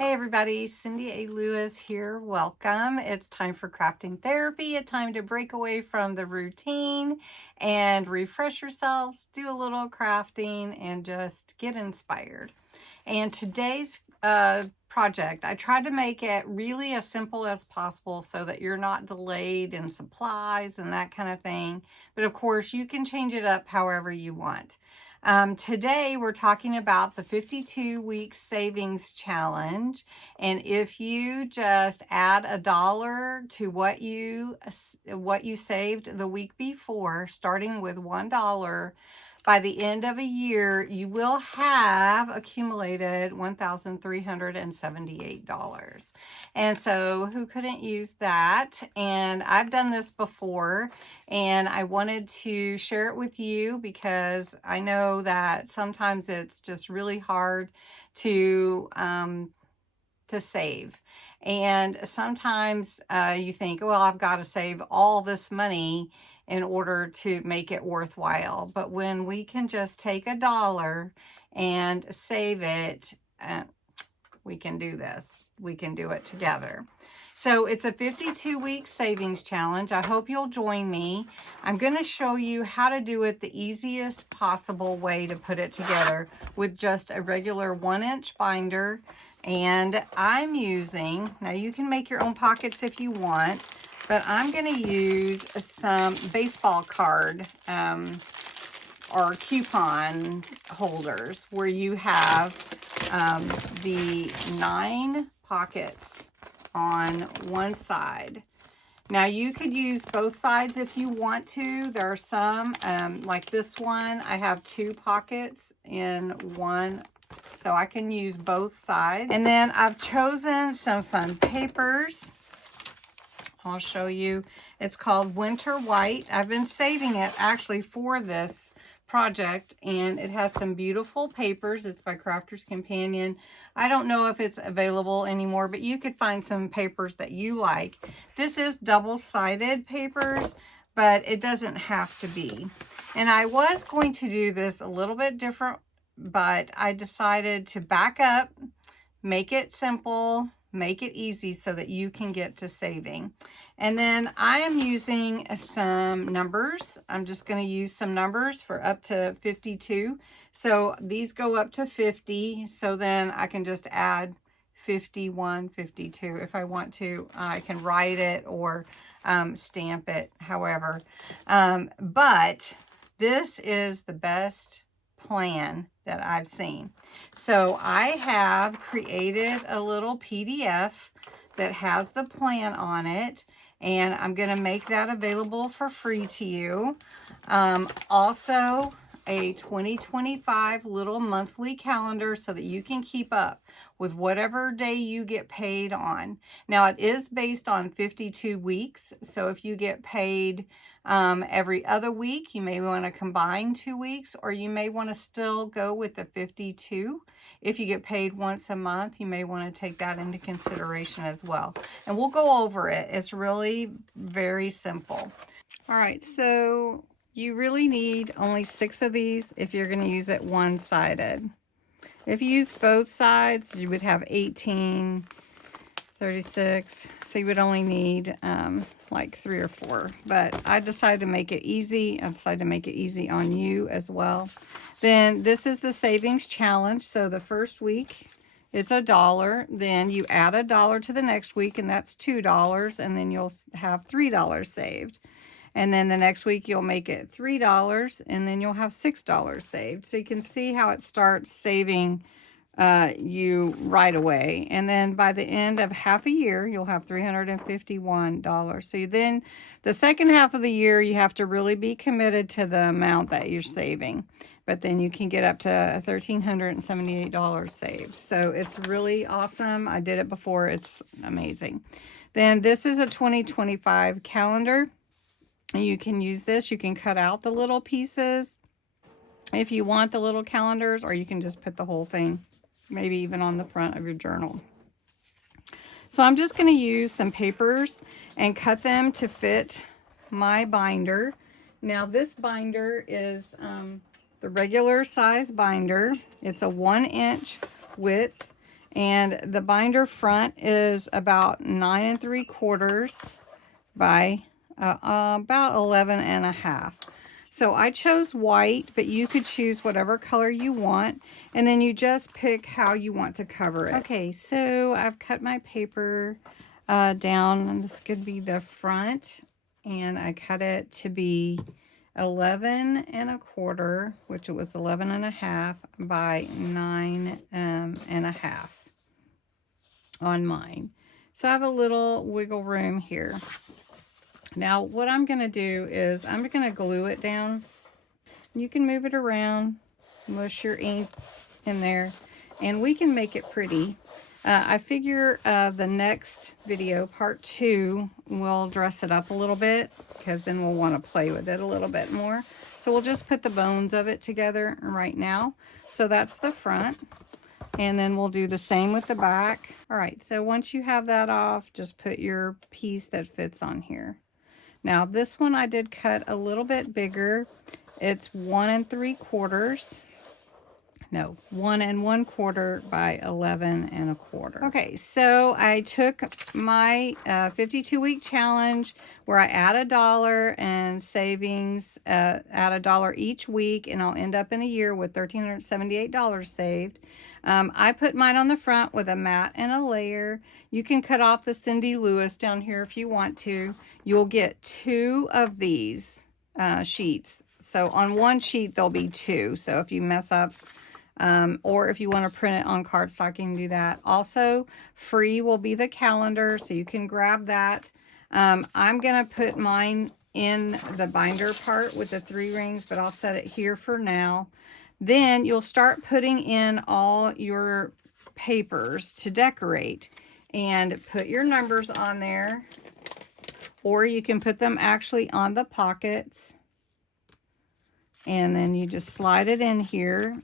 Hey everybody, Cindy A. Lewis here. Welcome. It's time for crafting therapy, a time to break away from the routine and refresh yourselves, do a little crafting, and just get inspired. And today's project, I tried to make it really as simple as possible so that you're not delayed in supplies and that kind of thing. But of course, you can change it up however you want. Today we're talking about the 52-week savings challenge, and if you just add $1 to what you saved the week before, starting with $1, by the end of a year, you will have accumulated $1,378. And so who couldn't use that? And I've done this before, and I wanted to share it with you because I know that sometimes it's just really hard to save. And sometimes you think, well, I've got to save all this money in order to make it worthwhile. But when we can just take $1 and save it, we can do this. We can do it together. So it's a 52-week savings challenge. I hope you'll join me. I'm going to show you how to do it the easiest possible way to put it together with just a regular 1-inch binder. And I'm using, now you can make your own pockets if you want, but I'm going to use some baseball card or coupon holders where you have the 9 pockets on one side. Now you could use both sides if you want to. There are some, like this one, I have 2 pockets in one, so I can use both sides. And then I've chosen some fun papers. I'll show you. It's called Winter White. I've been saving it actually for this project, and it has some beautiful papers. It's by Crafter's Companion. I don't know if it's available anymore, but you could find some papers that you like. This is double-sided papers, but it doesn't have to be. And I was going to do this a little bit different, but I decided to back up, make it simple, make it easy so that you can get to saving. And then I am using some numbers. I'm just going to use some numbers for up to 52. So these go up to 50. So then I can just add 51, 52. If I want to, I can write it or stamp it, however. But this is the best plan that I've seen. So I have created a little PDF that has the plan on it, and I'm going to make that available for free to you. Also, a 2025 little monthly calendar so that you can keep up with whatever day you get paid on. Now, it is based on 52 weeks, so if you get paid every other week, you may want to combine 2 weeks, or you may want to still go with the 52. If you get paid once a month, you may want to take that into consideration as well. And we'll go over it. It's really very simple. All right, so you really need only 6 of these if you're going to use it one-sided. If you use both sides, you would have 18, 36. So you would only need like 3 or 4. But I decided to make it easy. I decided to make it easy on you as well. Then this is the savings challenge. So the first week, it's $1. Then you add $1 to the next week, and that's $2. And then you'll have $3 saved. And then the next week you'll make it $3, and then you'll have $6 saved. So you can see how it starts saving you right away. And then by the end of half a year, you'll have $351. So then the second half of the year, you have to really be committed to the amount that you're saving. But then you can get up to $1,378 saved. So it's really awesome. I did it before. It's amazing. Then this is a 2025 calendar. You can use this. You can cut out the little pieces if you want the little calendars, or you can just put the whole thing, maybe even on the front of your journal. So I'm just going to use some papers and cut them to fit my binder. Now this binder is the regular size binder. It's a 1-inch width, And the binder front is about 9 3/4 by about 11 1/2. So I chose white, but you could choose whatever color you want. And then you just pick how you want to cover it. Okay, so I've cut my paper down, and this could be the front. And I cut it to be 11 1/4, which it was 11 1/2 by 9 1/2 on mine. So I have a little wiggle room here. Now what I'm going to do is I'm going to glue it down. You can move it around, mush your ink in there, and we can make it pretty. I figure the next video, part 2, we'll dress it up a little bit, because then we'll want to play with it a little bit more. So we'll just put the bones of it together right now. So that's the front. And then we'll do the same with the back. All right, so once you have that off, just put your piece that fits on here. Now this one I did cut a little bit bigger. It's 1 3/4. No, 1 1/4 by 11 1/4. Okay, so I took my 52-week challenge where I add $1 and savings, add $1 each week, and I'll end up in a year with $1,378 saved. I put mine on the front with a mat and a layer. You can cut off the Cindy Lewis down here if you want to. You'll get 2 of these sheets. So on one sheet, there'll be 2. So if you mess up, or if you want to print it on cardstock, you can do that. Also, free will be the calendar, so you can grab that. I'm going to put mine in the binder part with the 3 rings, but I'll set it here for now. Then you'll start putting in all your papers to decorate and put your numbers on there, or you can put them actually on the pockets, and then you just slide it in here.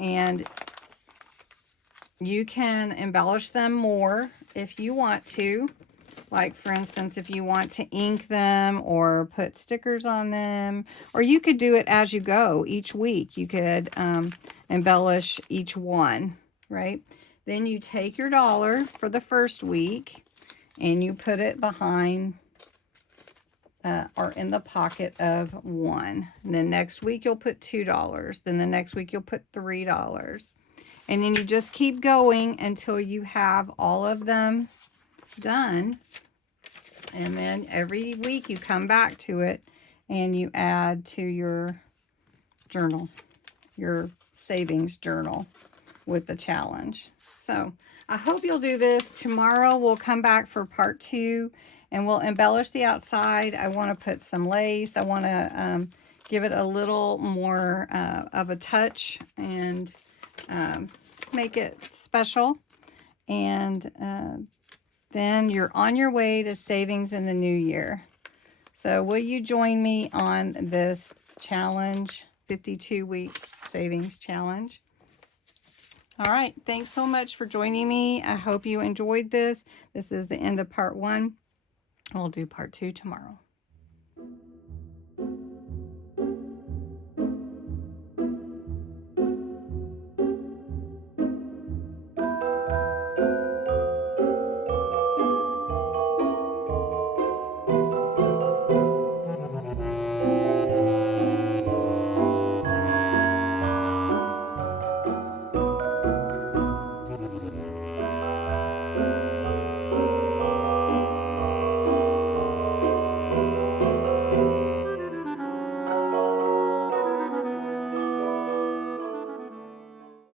And you can embellish them more if you want to. Like, for instance, if you want to ink them or put stickers on them. Or you could do it as you go each week. You could embellish each one, right? Then you take your $1 for the first week and you put it behind or in the pocket of 1. And then next week you'll put $2. Then the next week you'll put $3. And then you just keep going until you have all of them done. And then every week you come back to it and you add to your journal, your savings journal with the challenge. So I hope you'll do this. Tomorrow we'll come back for part 2. And we'll embellish the outside. I want to put some lace. I want to give it a little more of a touch and make it special. And then you're on your way to savings in the new year. So will you join me on this challenge, 52-week savings challenge? All right. Thanks so much for joining me. I hope you enjoyed this. This is the end of part 1. We'll do part 2 tomorrow.